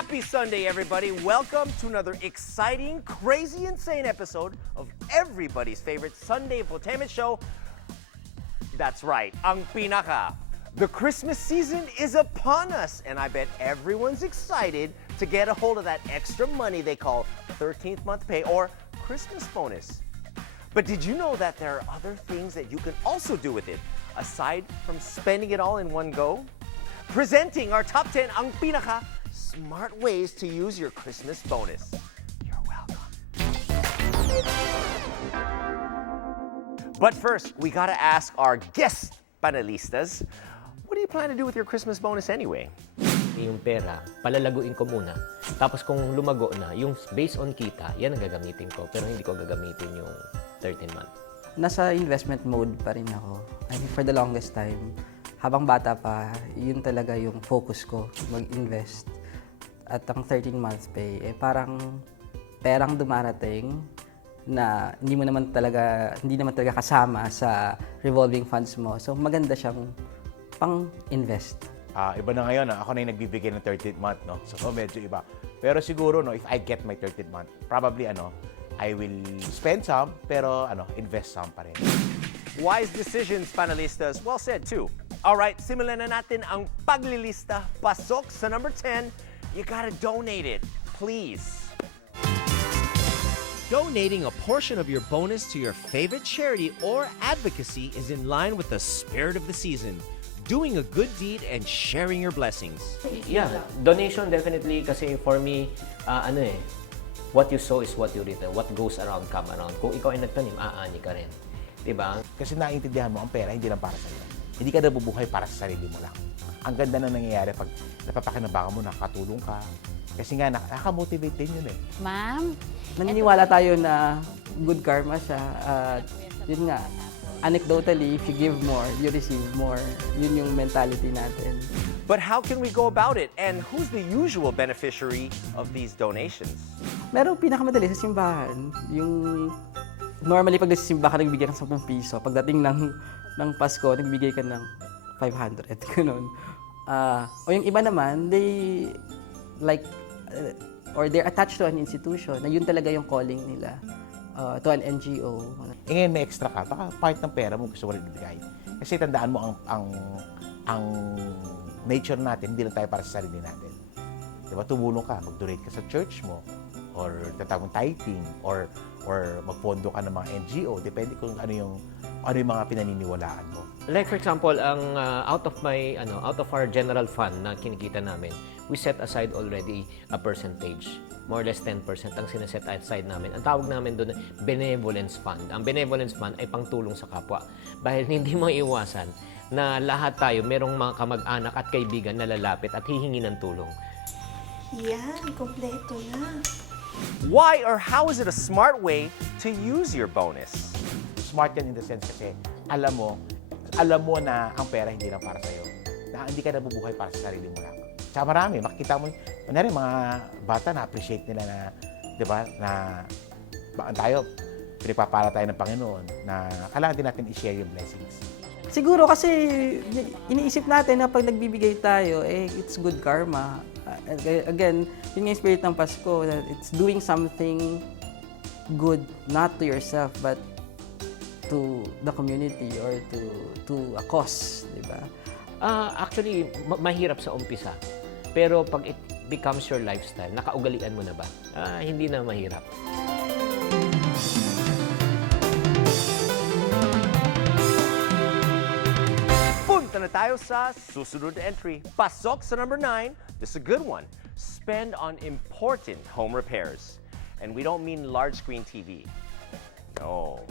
Happy Sunday, everybody. Welcome to another exciting, crazy, insane episode of everybody's favorite Sunday Infotainment show. That's right, Ang Pinaka. The Christmas season is upon us, and I bet everyone's excited to get a hold of that extra money they call 13th month pay or Christmas bonus. But did you know that there are other things that you can also do with it, aside from spending it all in one go? Presenting our top 10 Ang Pinaka smart ways to use your Christmas bonus. You're welcome. But first, we gotta ask our guest panelistas, what do you plan to do with your Christmas bonus anyway? Yung pera, palalaguin ko muna. Tapos kung lumago na, yung based on kita, yan ang gagamitin ko. Pero hindi ko gagamitin yung 13 month. Nasa investment mode pa rin ako. I mean, for the longest time, habang bata pa, yun talaga yung focus ko, mag-invest. At ang 13 months pay, parang perang dumarating na hindi naman talaga kasama sa revolving funds mo. So maganda siyang pang-invest. Iba na ngayon, ako na yung nagbibigay ng 13th month, no? So medyo iba. Pero siguro, no, if I get my 13th month, probably, I will spend some, pero, invest some pa rin. Wise decisions, panelistas. Well said, too. All right, simulan na natin ang paglilista. Pasok sa number 10. You gotta donate it, please. Donating a portion of your bonus to your favorite charity or advocacy is in line with the spirit of the season. Doing a good deed and sharing your blessings. Yeah, donation definitely kasi for me, what you sow is what you reap. What goes around, come around. Kung ikaw ay nagtanim, aani ka rin. Diba? Kasi naiintindihan mo, ang pera hindi lang para sa'yo. Hindi ka nabubuhay para sa sarili mo lang. Ang ganda na nangyayari pag napapakinabangan mo, nakatulong ka. Kasi nga, nakaka-motivate din yun eh. Ma'am? Naniniwala tayo na good karma siya. Yun nga, anecdotally, if you give more, you receive more. Yun yung mentality natin. But how can we go about it? And who's the usual beneficiary of these donations? Merong pinakamadali sa simbahan, yung normally pag nagsisimba ka, nagbigay ka ng 10 piso. Pagdating ng Pasko, nagbigay ka ng 500, ganun. O yung iba naman, they like, or they're attached to an institution, na yun talaga yung calling nila, to an NGO. Ngayon may extra ka, baka part ng pera mo gusto mo rin ibigay. Kasi tandaan mo ang nature natin, hindi lang tayo para sa sarili natin. Diba, tumulong ka, mag-donate ka sa church mo, or tatawag mong tithing, or magpondo ka ng mga NGO, depende kung ano yung mga pinaniniwalaan mo. Like for example, ang out of our general fund na kinikita namin, we set aside already a percentage. More or less 10% ang sineset aside namin. Ang tawag namin doon, benevolence fund. Ang benevolence fund ay pangtulong sa kapwa. Dahil hindi mo iwasan na lahat tayo, merong mga kamag-anak at kaibigan na lalapit at hihingi ng tulong. Yan, kompleto na. Why or how is it a smart way to use your bonus? Smart yan in the sense kasi alam mo na ang pera hindi lang para sa'yo. Na hindi ka nabubuhay para sa sarili mo lang. Tsaka marami, makikita mo, mga bata na-appreciate nila na, di ba, na tayo, pinipapala tayo ng Panginoon, na kailangan din natin i-share yung blessings. Siguro kasi iniisip natin na pag nagbibigay tayo, it's good karma. Again, yun yung spirit ng Pasko, that it's doing something good, not to yourself, but to the community or to a cause, di ba? Actually, mahirap sa umpisa. Pero pag it becomes your lifestyle, nakaugalian mo na ba? Hindi na mahirap. Punta na tayo sa susunod na entry. Pasok sa number 9. This is a good one. Spend on important home repairs. And we don't mean large screen TV. No.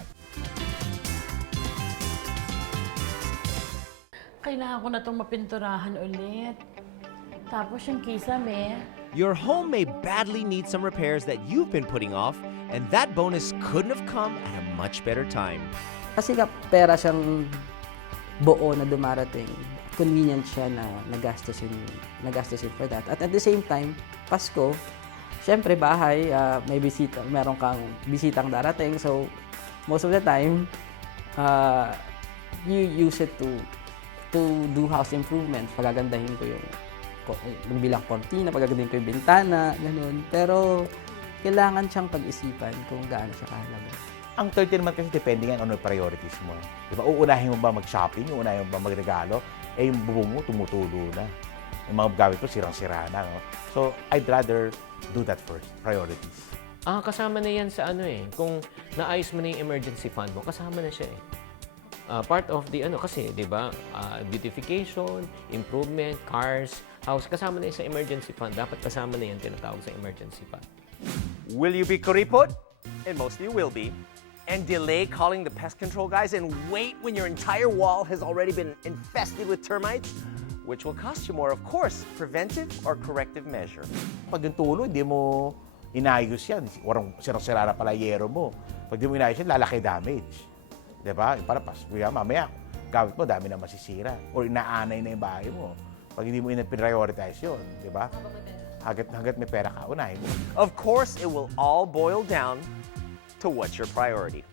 Kailangan ko na itong mapinturahan ulit. Tapos yung kisame. Your home may badly need some repairs that you've been putting off, and that bonus couldn't have come at a much better time. Kasi nga pera siyang buo na dumarating. Convenient siya na nagastusin for that. At the same time, Pasko, syempre bahay, meron kang bisitang darating. So, most of the time, you use it to do house improvements. Pagagandahin ko yung magbilang cortina, pagagawin ko yung bintana, ganun. Pero kailangan siyang pag-isipan kung gaano siya kahalaga. Ang 13 month kasi depende nga ano yung priorities mo. Di ba? Uunahin mo ba mag-shopping? Uunahin mo ba magregalo? Eh, yung bubong mo tumutulo na. Yung mga gamit mo sirang-sira na. No? So, I'd rather do that first. Priorities. Kasama na yan sa ano eh. Kung naayos mo na yung emergency fund mo, kasama na siya eh. Part of the kasi, di ba, beautification, improvement, cars, house, kasama na yan sa emergency fund. Dapat kasama na yan tinatawag sa emergency fund. Will you be kuripot? And mostly you will be. And delay calling the pest control guys and wait when your entire wall has already been infested with termites? Which will cost you more, of course, preventive or corrective measure. Pag yung tulo, hindi mo inayos yan. Warang sira-sira na pala yero mo. Pag di mo inayos yan, lalaki damage. Diba? Para mamaya, gamit mo, dami na masisira. Or inaanay na yung bahay mo. Pag hindi mo prioritize yun. Diba? Hanggat may pera ka, unahin mo. Of course, it will all boil down to what's your priority.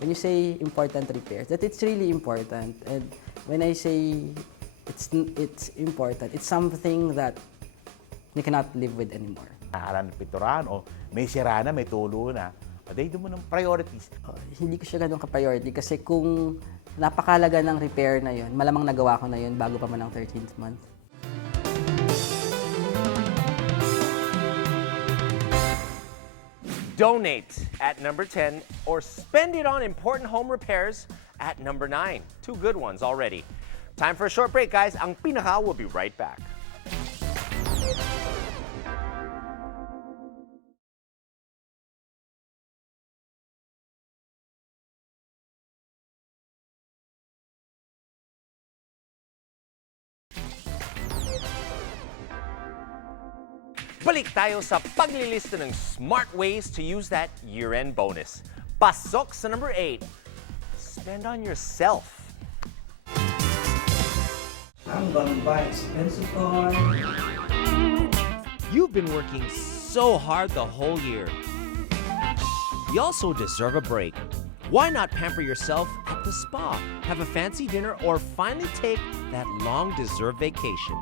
When you say important repairs, that it's really important. And when I say it's important, it's something that you cannot live with anymore. Nakakalan ng pinturan o may sira na, may tulo na. Aday, doon mo ng priorities. Hindi ko siya ganun ka-priority kasi kung napakalaga ng repair na yun, malamang nagawa ko na yun bago pa man ang 13th month. Donate at number 10 or spend it on important home repairs at number 9. Two good ones already. Time for a short break, guys. Ang Pinaka will be right back. Balik tayo sa paglilista ng smart ways to use that year-end bonus. Pasok sa number 8. Spend on yourself. I'm gonna buy expensive car. You've been working so hard the whole year. You also deserve a break. Why not pamper yourself at the spa, have a fancy dinner, or finally take that long-deserved vacation?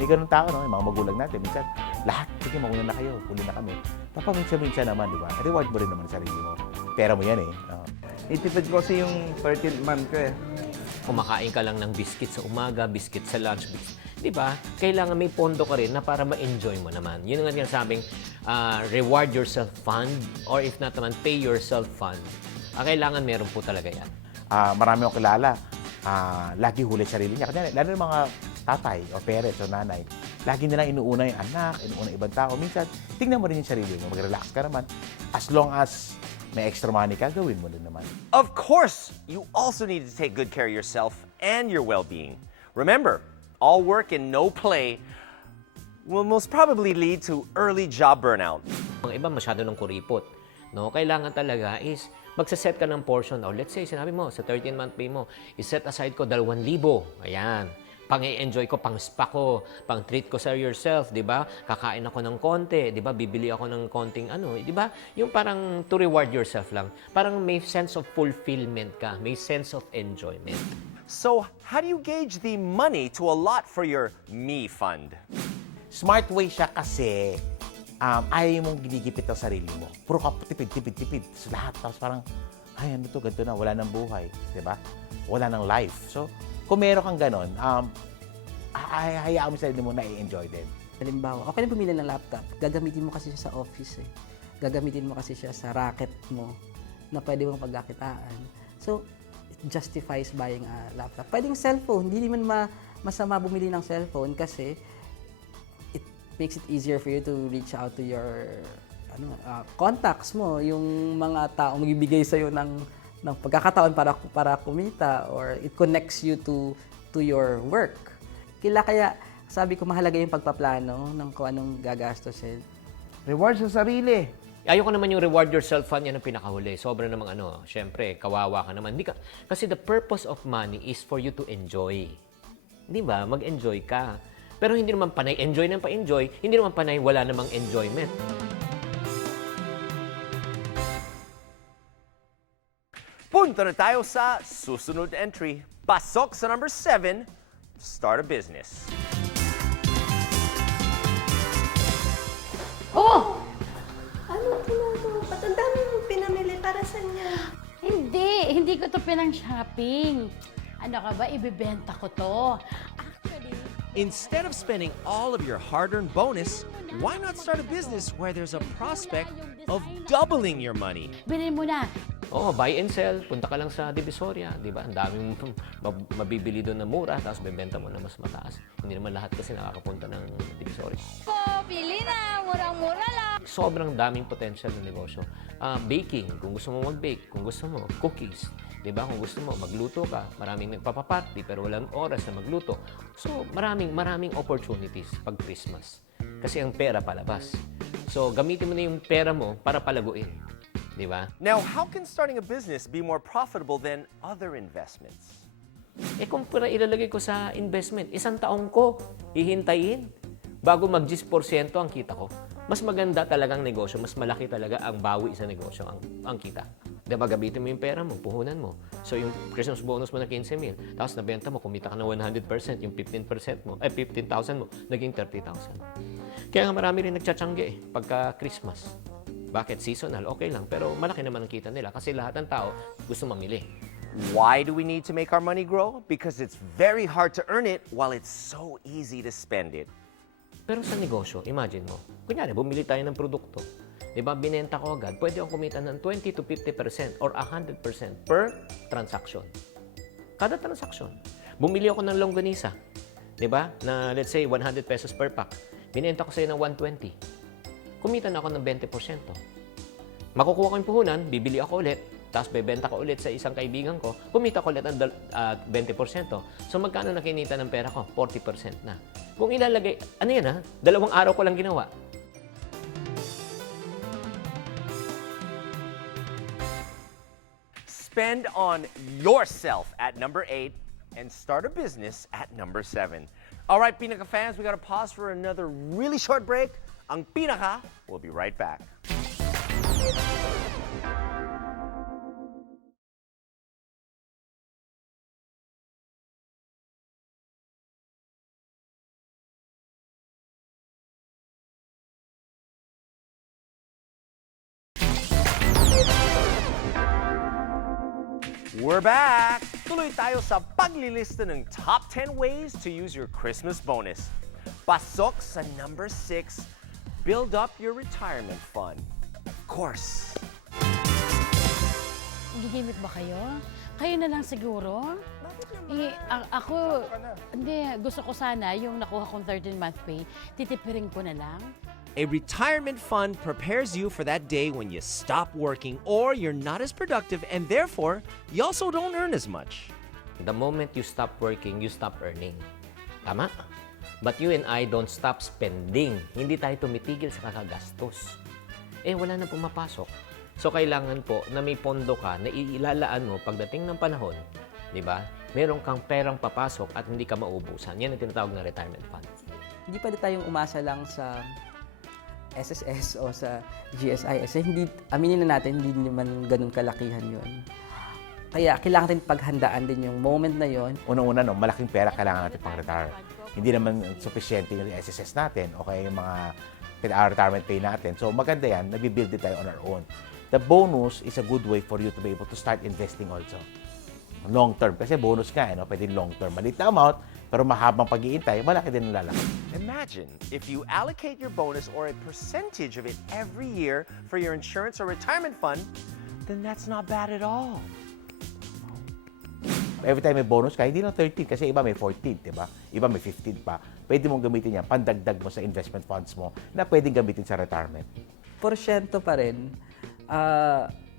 May ganun tao, no? Yung mga magulang natin, minsan, lahat, sige, mauna na kayo, huli na kami. Papaminsan-minsan naman, di ba? Reward mo rin naman sa sarili mo. Pera mo yan eh. Itipid ko kasi yung 13th month ko eh. Kumakain ka lang ng biscuit sa umaga, biscuit sa lunch, di ba? Kailangan may pondo ka rin na para ma-enjoy mo naman. Yun ang sabing reward yourself fund or if not naman, pay yourself fund. Kailangan meron po talaga yan. Marami akong kilala, lagi huli sarili niya. Kasi lalo yung mga tatay o parents o nanay, lagi nilang inuuna yung anak, inuuna ibang tao. Minsan, tingnan mo rin yung sarili mo. Mag-relax ka naman. As long as may extra money ka, gawin mo din naman. Of course, you also need to take good care of yourself and your well-being. Remember, all work and no play will most probably lead to early job burnout. Ang iba masyado ng kuripot. No? Kailangan talaga is magsaset ka ng portion. O let's say, sinabi mo, sa 13-month pay mo, iset aside ko 2,000. Ayan. Pang-enjoy ko, pang-spa ko, pang-treat ko sa yourself, di ba? Kakain ako ng konti, di ba? Bibili ako ng konting di ba? Yung parang to reward yourself lang. Parang may sense of fulfillment ka, may sense of enjoyment. So, how do you gauge the money to allot for your me fund? Smart way siya kasi ayaw mong ginigipit ang sarili mo. Puro ka tipid. So, lahat. Tapos parang, ay, ano to, ganito na, wala nang buhay. Di ba? Wala nang life. So, kung meron kang ganon, hayaan mo sa sarili mo na i-enjoy din. Halimbawa, okay na bumili ng laptop, gagamitin mo kasi siya sa office eh. Gagamitin mo kasi siya sa racket mo na pwede mong pagkakitaan. So, it justifies buying a laptop. Pwedeng cellphone, hindi naman masama bumili ng cellphone kasi it makes it easier for you to reach out to your contacts mo, yung mga taong magbibigay sa'yo ng pagkakataon para kumita or it connects you to your work. Kaya sabi ko mahalaga yung pagpaplano ng kung anong gagastusin. Reward sa sarili. Ayoko naman yung reward yourself fund, yan ang pinakahuli. Sobra namang syempre, kawawa ka naman. Kasi the purpose of money is for you to enjoy. Di ba? Mag-enjoy ka. Pero hindi naman panay enjoy ng pa-enjoy, hindi naman panay wala namang enjoyment. Punta na tayo sa susunod entry. Pasok sa number 7, start a business. Oh! Ano ginagawa? Ba't ang dami mong pinamili para sa niya? Hindi ko to pinang-shopping. Ano ka ba, ibebenta ko to. Actually, Instead of spending all of your hard-earned bonus, why not start a business where there's a prospect of doubling your money? bilhin mo na. Oo, buy and sell. Punta ka lang sa Divisoria, di ba? Ang daming mabibili doon na mura, tapos bebenta mo na mas mataas. Hindi naman lahat kasi nakakapunta ng Divisoria. Pili na, murang-mura lang. Sobrang daming potential ng negosyo. Baking, kung gusto mo mag-bake, kung gusto mo, cookies, di ba? Kung gusto mo, magluto ka. Maraming nagpapaparty pero walang oras na magluto. So, maraming opportunities pag Christmas. Kasi ang pera palabas. So, gamitin mo na yung pera mo para palaguin. Di ba? Now, how can starting a business be more profitable than other investments? Kung pura ilalagay ko sa investment, 1 taong ko, hihintayin bago mag-10% ang kita ko. Mas maganda talagang negosyo, mas malaki talaga ang bawi sa negosyo, ang kita. Diba, gamitin mo yung pera mo, puhunan mo. So, yung Christmas bonus mo na 15,000, tapos nabenta mo, kumita ka na 100%, yung 15% mo, 15,000 mo, naging 30,000. Kaya nga marami rin nagtsatsyangge pagka Christmas. Bakit? Seasonal, okay lang. Pero malaki naman ang kita nila kasi lahat ng tao gusto mamili. Why do we need to make our money grow? Because it's very hard to earn it while it's so easy to spend it. Pero sa negosyo, imagine mo, kunyari, bumili tayo ng produkto. Diba, binenta ko agad, pwede akong kumita ng 20 to 50% or 100% per transaction. Kada transaction. Bumili ako ng longganisa, diba, na let's say 100 pesos per pack. Binenta ko sa'yo ng 120. Kumita na ako ng 20%. Makukuha ko yung puhunan, bibili ako ulit, tapos bebenta ko ulit sa isang kaibigan ko, kumita ko ulit ng 20%. So magkano nakinita ng pera ko? 40% na. Kung ilalagay, ano yan ha? 2 araw ko lang ginawa. Spend on yourself at number 8 and start a business at number 7. All right, Pinaka fans, we got to pause for another really short break. Ang Pinaka will be right back. We're back! Tuloy tayo sa paglilista ng top 10 ways to use your Christmas bonus. Pasok sa number 6, build up your retirement fund. Of course. Gigimik ba kayo? Kayo na lang siguro? Ako, hindi, gusto ko sana yung nakuha kong 13-month pay, titipirin ko na lang. A retirement fund prepares you for that day when you stop working or you're not as productive and therefore you also don't earn as much. The moment you stop working, you stop earning. Tama? But you and I don't stop spending. Hindi tayo tumitigil sa kakagastos. Wala na pumapasok. So, kailangan po na may pondo ka na ilalaan mo pagdating ng panahon, di ba? Meron kang perang papasok at hindi ka maubusan. Yan ang tinatawag na retirement fund. Hindi pwede tayong umasa lang sa SSS o sa GSI. Kasi aminin na natin, hindi naman ganun kalakihan yun. Kaya kailangan rin paghandaan din yung moment na yon. Unang-una, malaking pera kailangan natin pang retire. Hindi naman sufficiente yung SSS natin o kaya yung mga retirement pay natin. So maganda yan, nabibuild din tayo on our own. The bonus is a good way for you to be able to start investing also. Long term. Kasi bonus nga, pwede long term. Maliit na amount, pero mahabang pag-iintay, malaki din ang lalaki. Imagine if you allocate your bonus or a percentage of it every year for your insurance or retirement fund, then that's not bad at all. Every time may bonus ka, hindi lang 13 kasi iba may 14, di ba? Iba may 15 pa. Pwede mong gamitin yan, pandagdag mo sa investment funds mo na pwedeng gamitin sa retirement. Porsyento pa rin.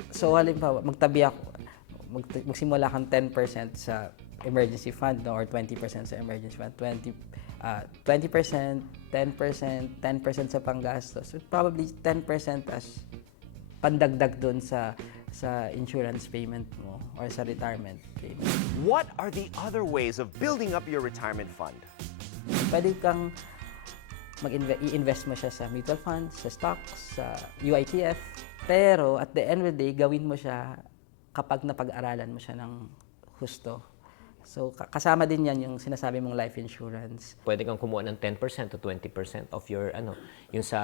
So, halimbawa, magsimula kang 10% sa emergency fund or 20% sa emergency fund, 20%, 10%, 10% sa panggastos. So, probably 10% as pandagdag doon sa insurance payment mo or sa retirement payment. What are the other ways of building up your retirement fund? Pwede kang i-invest mo siya sa mutual funds, sa stocks, sa UITF. Pero at the end of the day, gawin mo siya kapag napag-aralan mo siya ng husto. So, kasama din yan yung sinasabi mong life insurance. Pwede kang kumuha ng 10% to 20% of your yung sa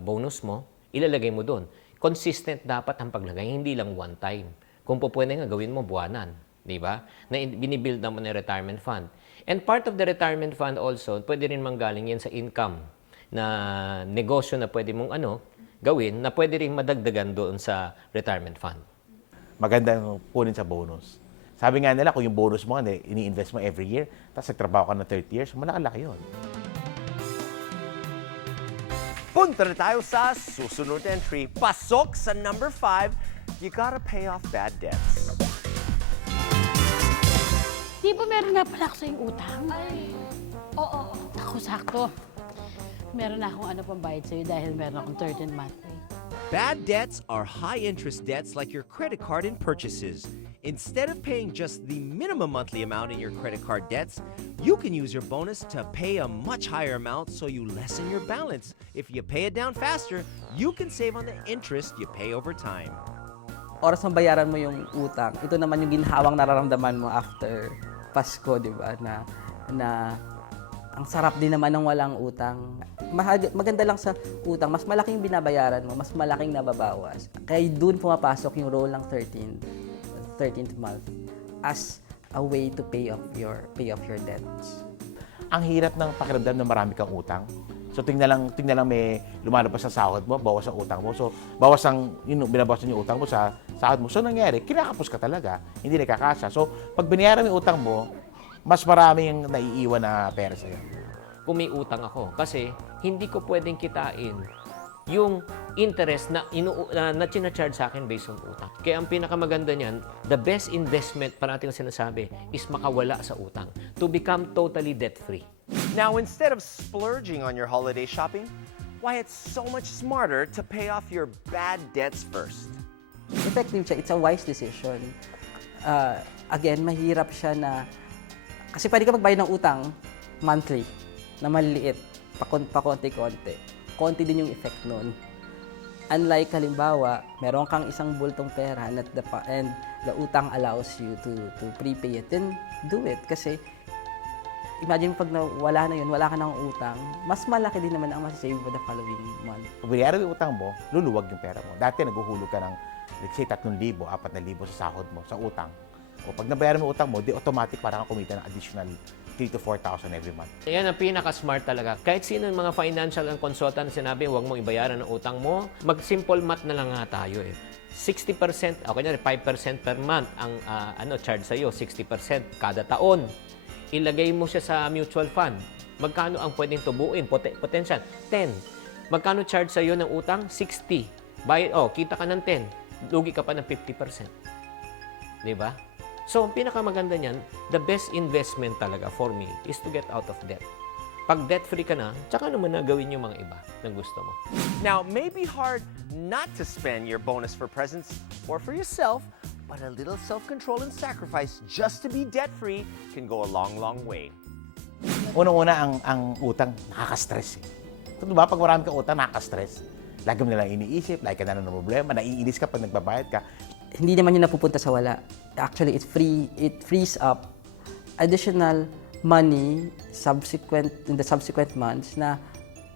bonus mo, ilalagay mo doon. Consistent dapat ang paglagay, hindi lang one time. Kung po pwede nga gawin mo buwanan, di ba? Na binibuild naman ng retirement fund. And part of the retirement fund also, pwede rin manggaling yan sa income na negosyo na pwede mong gawin na pwede rin madagdagan doon sa retirement fund. Magandang kunin sa bonus. Sabi nga nila, kung yung bonus mo, ini-invest mo every year, tapos nagtrabaho ka ng 30 years, malaki-laki yun. Punta na tayo sa susunod entry. Pasok sa number 5, you gotta pay off bad debts. Di ba meron nga pala ako sa yung utang? Oo. Ako sakto. Meron na akong pambayad sa'yo dahil meron akong 13 month pay. Bad debts are high-interest debts like your credit card and purchases. Instead of paying just the minimum monthly amount in your credit card debts, you can use your bonus to pay a much higher amount so you lessen your balance. If you pay it down faster, you can save on the interest you pay over time. Oras na bayaran mo yung utang, ito naman yung ginhawang nararamdaman mo after Pasko, di ba? Na ang sarap din naman ng walang utang. Maganda lang sa utang, mas malaking binabayaran mo, mas malaking nababawas. Kaya doon pumapasok yung role ng 13th month as a way to pay off your debts. Ang hirap ng pakiramdam na marami kang utang. So tingnan lang may lumalabas sa sahod mo, bawas ang utang mo. So bawas ang binabawasan yung utang mo sa sahod mo. So nangyari, kinakapos ka talaga, hindi nakakasya. So pag binayaran mo yung utang mo, mas marami yung naiiwan na pera sa'yo. Kung may utang ako, kasi hindi ko pwedeng kitain yung interest na charge sa akin based on utang. Kaya ang pinakamaganda niyan, the best investment parating sinasabi is makawala sa utang to become totally debt-free. Now, instead of splurging on your holiday shopping, why it's so much smarter to pay off your bad debts first. Effective siya, it's a wise decision. Again, mahirap siya na, kasi pwede ka magbayad ng utang monthly, na maliliit, pakonti-konti. Konti din yung effect nun. Unlike halimbawa, meron kang isang bultong pera and the utang allows you to prepay it, then do it. Kasi imagine pag wala na yun, wala ka ng utang, mas malaki din naman ang masasave for the following month. Pag binayaran mo yung utang mo, luluwag yung pera mo. Dati naguhulog ka ng, let's say, 3,000, 4,000 sa sahod mo, sa utang. O pag nabayaran mo yung utang mo, di automatic para kang kumita ng additional 3,000 to 4,000 every month. Yan ang pinaka-smart talaga. Kahit sino yung mga financial and consultant na sinabi, huwag mong ibayaran ng utang mo, mag-simple math na lang nga tayo eh. 60%, o kanya 5% per month ang charge sa'yo, 60% kada taon. Ilagay mo siya sa mutual fund. Magkano ang pwedeng tubuin? Potential, 10. Magkano charge sa'yo ng utang? 60. Kita ka ng 10. Lugi ka pa ng 50%. Di ba? So, ang pinakamaganda niyan, the best investment talaga for me is to get out of debt. Pag debt-free ka na, tsaka naman na gawin yung mga iba na gusto mo. Now, it may be hard not to spend your bonus for presents or for yourself, but a little self-control and sacrifice just to be debt-free can go a long, long way. Unang-una, ang utang, nakaka-stress eh. So, diba, pag marami kang utang, nakaka-stress. Lagi mo nalang iniisip, lagi ka na ng problema, naiinis ka pag nagbabayad ka. Hindi naman yun napupunta sa wala. Actually, it frees up additional money in the subsequent months na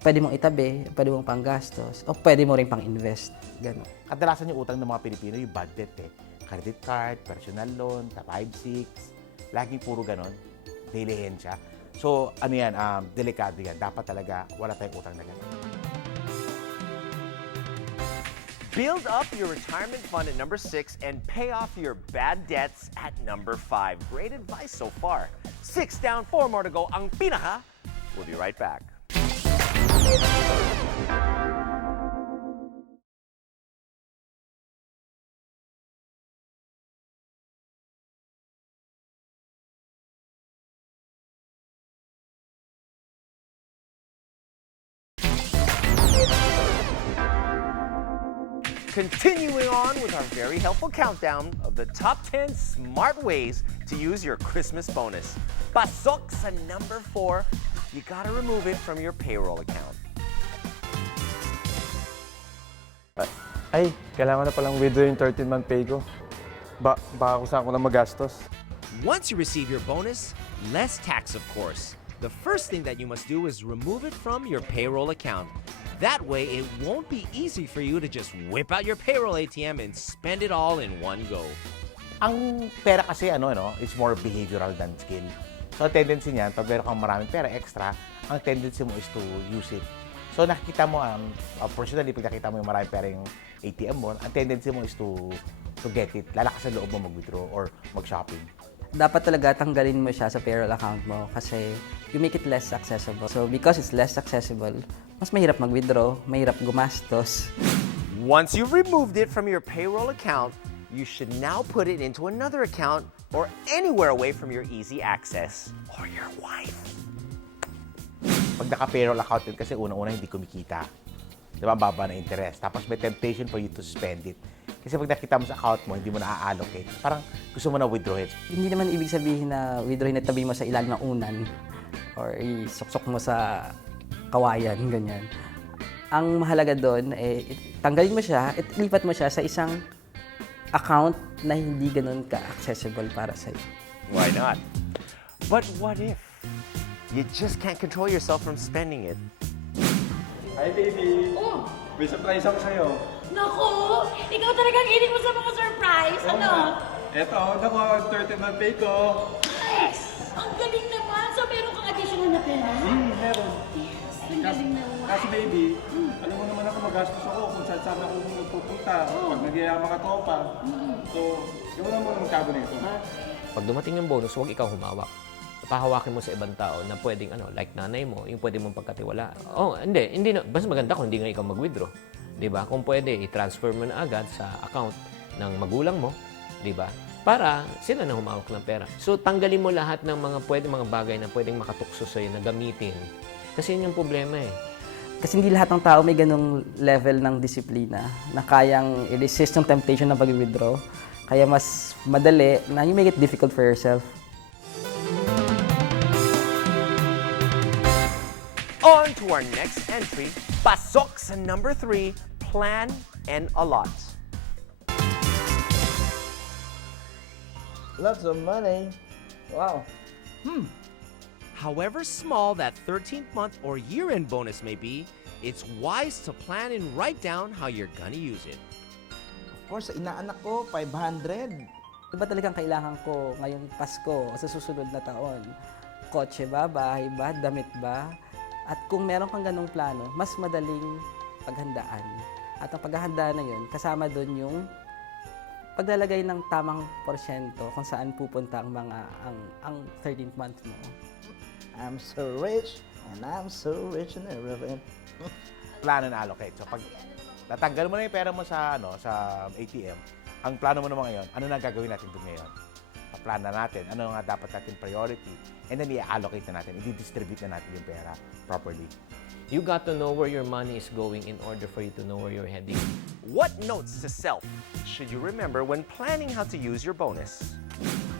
pwede mong itabi, pwede mong panggastos, o pwede mo rin pang-invest. Ganun. Kadalasan yung utang ng mga Pilipino, yung bad debt eh. Credit card, personal loan, 5-6, laging puro ganon. Dilihin siya. So, delikado yan. Dapat talaga wala tayong utang na ganon. Build up your retirement fund at number 6 and pay off your bad debts at number 5. Great advice so far. 6 down, 4 more to go. Ang pinaka. We'll be right back. Continuing on with our very helpful countdown of the top 10 smart ways to use your Christmas bonus. Pasok sa number 4, you gotta remove it from your payroll account. Ay, kailangan na palang withdraw yung 13-month pay ko. Baka kung saan ko na magastos. Once you receive your bonus, less tax, of course. The first thing that you must do is remove it from your payroll account. That way, it won't be easy for you to just whip out your payroll ATM and spend it all in one go. Ang pera kasi it's more behavioral than skill. So, tendency niyan, pag meron kang maraming pera extra, ang tendency mo is to use it. So, nakikita mo, personally, pag nakita mo yung maraming pera yung ATM mo, ang tendency mo is to get it. Lalakas ang loob mo mag-withdraw or mag-shopping. Dapat talaga tanggalin mo siya sa payroll account mo kasi you make it less accessible. So because it's less accessible, mas mahirap mag-withdraw, mahirap gumastos. Once you've removed it from your payroll account, you should now put it into another account or anywhere away from your easy access or your wife. Pag naka-payroll account yun, kasi unang-una hindi kumikita. Di ba? Baba na interest. Tapos may temptation for you to spend it. Kasi pag nakita mo sa account mo, hindi mo na-allocate. Parang gusto mo na withdraw it. Hindi naman ibig sabihin na withdrawin na tabi mo sa ilalim ng unan or isuksok mo sa kawayan, ganyan. Ang mahalaga doon, tanggalin mo siya at lipat mo siya sa isang account na hindi ganun ka-accessible para sa'yo. Why not? But what if you just can't control yourself from spending it? Hi, baby! Oh! May surprise ako sa'yo. Naku! Ikaw talagang hilig mo sa mga surprise. Ano? Eto, nakuha ko ang 13-month pay ko. Nice! Ang galing naman. So, meron kang additional na pera? Meron. Yes, ang galing naman. Kasi baby, alam mo naman ako magastos ako kung saan ako nagpupunta. Pag nagyayama ka tropa. So, yung naman magkabo na ito. Pag dumating yung bonus, huwag ikaw humawak. Pahawakin mo sa ibang tao na pwedeng like nanay mo, yung pwede mong pagkatiwala. Oh, hindi na. Mas maganda kung hindi nga ikaw mag-withdraw. 'Di ba? Kung pwede, i-transfer mo na agad sa account ng magulang mo, 'di ba? Para sila na humawak ng pera. So tanggalin mo lahat ng mga bagay na pwedeng makatukso sa iyo na gamitin. Kasi yun yung problema eh. Kasi hindi lahat ng tao may ganung level ng disiplina na kayang i-resist yung temptation ng pag-withdraw. Kaya mas madali na you make it difficult for yourself. On to our next entry, pasok sa number 3, plan and allot. Lots of money. Wow. However small that 13th month or year-end bonus may be, it's wise to plan and write down how you're gonna use it. Of course, sa inaanak ko, 500. Ano ba talagang kailangan ko ngayong Pasko o sa susunod na taon? Kotse ba? Bahay ba? Damit ba? At kung meron kang ganong plano, mas madaling paghandaan. At ang paghahanda na yun, kasama doon yung paglalagay ng tamang porsyento kung saan pupunta ang 13th month mo. I'm so rich, and I'm so rich in everything. Plano na allocate. So, pag natanggal mo na yung pera mo sa ATM, ang plano mo naman ngayon, ano na gagawin natin doon ngayon? Pa-plan na natin, ano nga dapat natin priority, and then i-allocate na natin, i-distribute na natin yung pera properly. You got to know where your money is going in order for you to know where you're heading. What notes to self should you remember when planning how to use your bonus?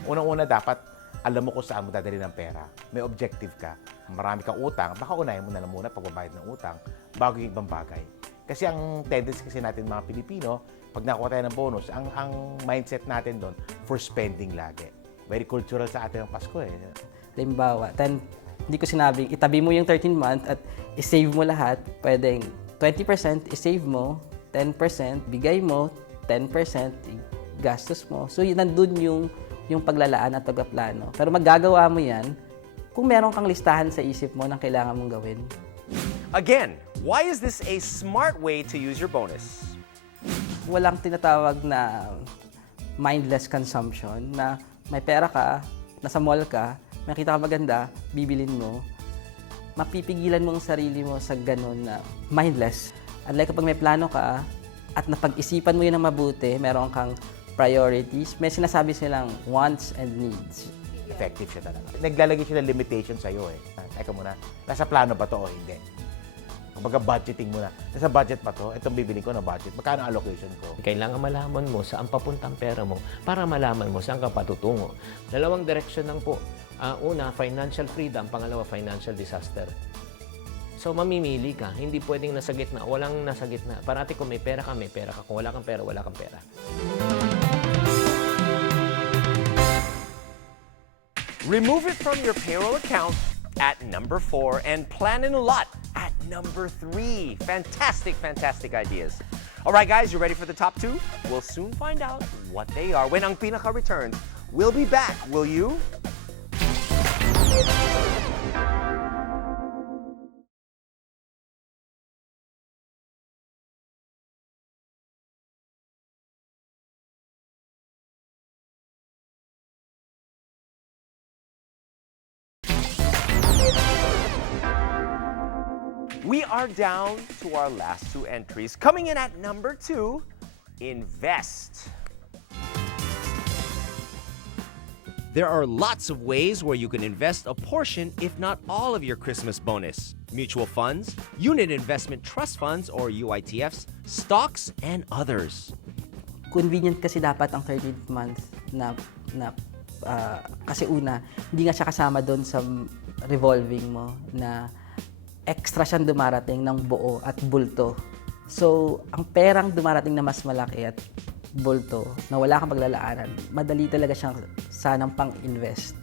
Unang-una dapat, alam mo kung saan mo dadali ng pera. May objective ka. Marami kang utang, baka unahin mo na lang muna pagbabayad ng utang bago yung ibang bagay. Kasi ang tendency kasi natin mga Pilipino, pag nakuha tayo ng bonus, ang mindset natin doon for spending lagi. Very cultural sa atin ang Pasko eh. Halimbawa, hindi ko sinabing itabi mo yung 13th month at i-save mo lahat. Pwedeng 20% i-save mo, 10% bigay mo, 10% gastos mo. So nandun yung paglalaan at pagpaplano. Pero magagawa mo yan kung meron kang listahan sa isip mo ng kailangan mong gawin. Again, why is this a smart way to use your bonus? Walang tinatawag na mindless consumption na may pera ka, nasa mall ka, makita ka maganda, bibilin mo, mapipigilan mo ang sarili mo sa ganun na mindless. Unlike kapag may plano ka at napag-isipan mo yun ng mabuti, meron kang priorities, may sinasabi silang wants and needs. Effective siya talaga. Naglalagay siya ng limitation sa'yo eh. Teka muna, nasa plano ba to o hindi? Kumbaga budgeting muna. Nasa budget pa to, itong bibili ko na budget. Magkano allocation ko? Kailangan malaman mo saan papuntang pera mo para malaman mo saan ka patutungo. Dalawang direksyon lang po. Una, financial freedom. Pangalawa, financial disaster. So, mamimili ka. Hindi pwedeng nasa gitna. Walang nasa gitna. Parati kung may pera ka, may pera ka. Kung wala kang pera, wala kang pera. Remove it from your payroll account at number 4, and plan in a lot at number 3. Fantastic, fantastic ideas. All right, guys, you ready for the top 2? We'll soon find out what they are when Ang Pinaka returns. We'll be back, will you? We are down to our last 2 entries. Coming in at number 2, invest. There are lots of ways where you can invest a portion, if not all, of your Christmas bonus. Mutual funds, unit investment trust funds or UITFs, stocks, and others. Convenient kasi dapat ang 13th month kasi una, hindi nga siya kasama doon sa revolving mo na extra siyang dumarating ng buo at bulto. So, ang perang dumarating na mas malaki at bulto na wala kang paglalaanan, madali talaga siyang sanang pang-invest.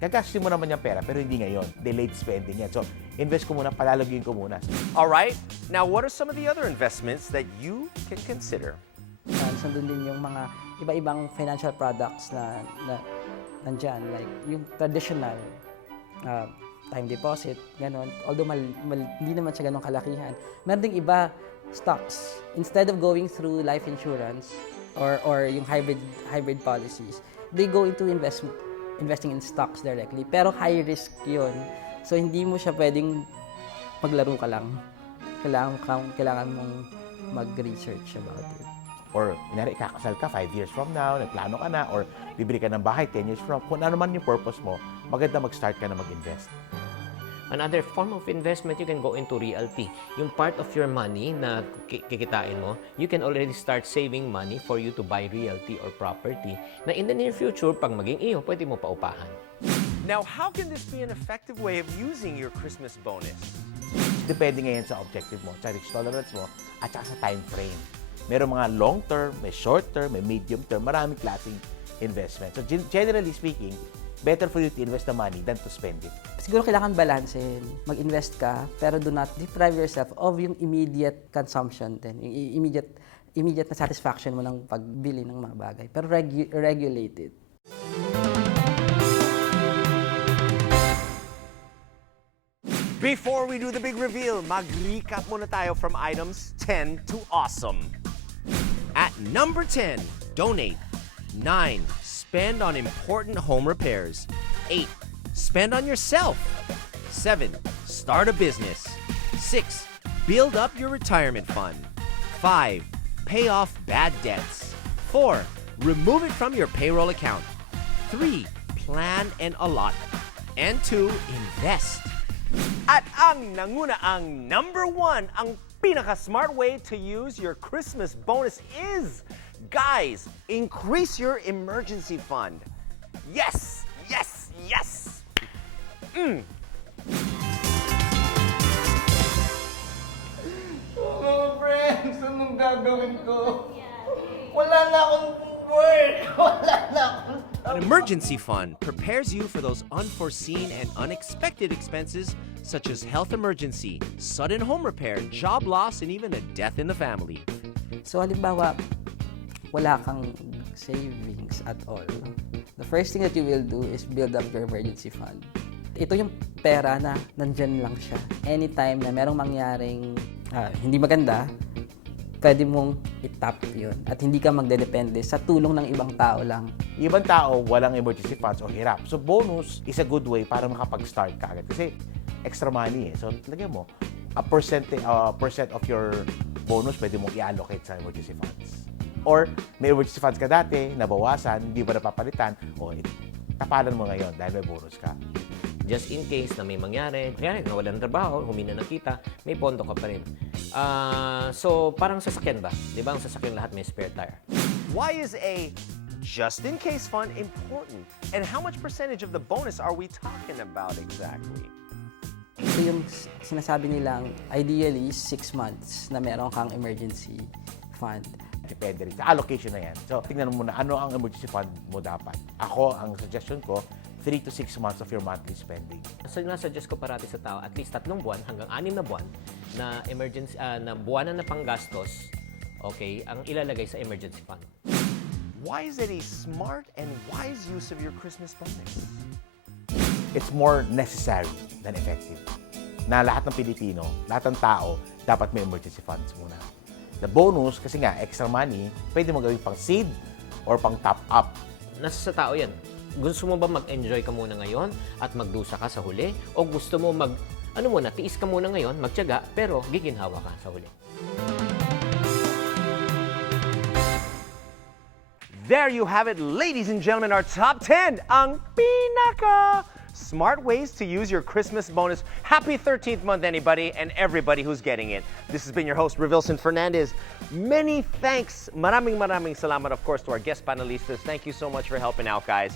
Gagastin mo naman yung pera, pero hindi ngayon. Delayed spending yan. So, invest ko muna, palalagyan ko muna. All right, now what are some of the other investments that you can consider? Sandun din yung mga iba-ibang financial products na nandyan. Like yung traditional time deposit, gano'n. Although hindi naman siya gano'ng kalakihan. Meron ding iba, stocks. Instead of going through life insurance or yung hybrid policies, they go into investing in stocks directly. Pero high risk yun. So hindi mo siya pwedeng maglaro ka lang. Kailangan mong mag-research about it. Or, kunyari, kakasal ka 5 years from now, nagplano ka na, or bibili ka ng bahay 10 years from, kung ano man yung purpose mo, maganda mag-start ka na mag-invest. Another form of investment, you can go into realty. Yung part of your money na kikitain mo, you can already start saving money for you to buy realty or property na in the near future, pag maging iyo, pwede mo paupahan. Now, how can this be an effective way of using your Christmas bonus? Depende ngayon sa objective mo, sa risk tolerance mo, at saka sa time frame. Meron mga long term, may short term, may medium term, maraming klaseng investment. So generally speaking, better for you to invest the money than to spend it. Siguro kailangan balansehin. Mag-invest ka, pero do not deprive yourself of yung immediate consumption din. Yung immediate na satisfaction mo ng pagbili ng mga bagay. Pero regulate it. Before we do the big reveal, mag-recap muna tayo from items 10 to awesome. At number 10, donate. 9, spend on important home repairs. 8, spend on yourself. 7, start a business. 6, build up your retirement fund. 5, pay off bad debts. 4, remove it from your payroll account. 3, plan and allot. And 2, invest. At ang nanguna, ang number 1, ang pinaka-smart way to use your Christmas bonus is, guys, increase your emergency fund. Yes! Yes! Yes! Mga friends, anong gagawin ko? Wala na akong work! Wala na akong... An emergency fund prepares you for those unforeseen and unexpected expenses such as health emergency, sudden home repair, job loss, and even a death in the family. So halimbawa, wala kang savings at all. The first thing that you will do is build up your emergency fund. Ito yung pera na nandyan lang siya. Anytime na merong mangyaring hindi maganda, pwede mong itap yun. At hindi ka magdedepende sa tulong ng ibang tao lang. Ibang tao, walang emergency funds o hirap. So, bonus is a good way para makapag-start ka agad. Kasi, extra money eh. So, lagyan mo, a percent of your bonus pwede mong i-allocate sa emergency funds. Or, may emergency funds ka dati, nabawasan, hindi ba napapalitan, o tapalan mo ngayon dahil may bonus ka. Just in case na may mangyari, nawalan ng trabaho, humina ng kita, may pondo ka pa rin. So, parang sasakyan ba? Di ba ang sasakyan lahat may spare tire? Why is a just-in-case fund important? And how much percentage of the bonus are we talking about exactly? Ito yung sinasabi nilang ideally 6 months na meron kang emergency fund. Depende rin. Sa allocation na yan. So, tingnan mo muna ano ang emergency fund mo dapat. Ako, ang suggestion ko, 3 to 6 months of your monthly spending. So, nasuggest ko parati sa tao, at least 3 buwan hanggang 6 na buwan na emergency, na buwanan na panggastos, okay, ang ilalagay sa emergency fund. Why is it a smart and wise use of your Christmas bonus? It's more necessary than effective. Na lahat ng Pilipino, lahat ng tao, dapat may emergency funds muna. The bonus, kasi nga, extra money, pwede mo gawin pang seed or pang top up. Nasa sa tao yan. Gusto mo ba mag-enjoy ka muna ngayon at magdusa ka sa huli? O gusto mo tiis ka muna ngayon, magtiyaga, pero giginhawa ka sa huli? There you have it, ladies and gentlemen, our top 10 ang pinaka smart ways to use your Christmas bonus. Happy 13th month, anybody and everybody who's getting it. This has been your host, Revilson Fernandez. Many thanks. Maraming salamat, of course, to our guest panelistas. Thank you so much for helping out, guys.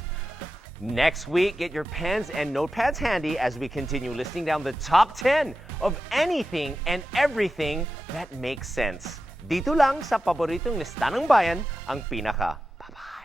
Next week, get your pens and notepads handy as we continue listing down the top 10 of anything and everything that makes sense. Dito lang sa paboritong listahan ng bayan, ang pinaka. Bye-bye.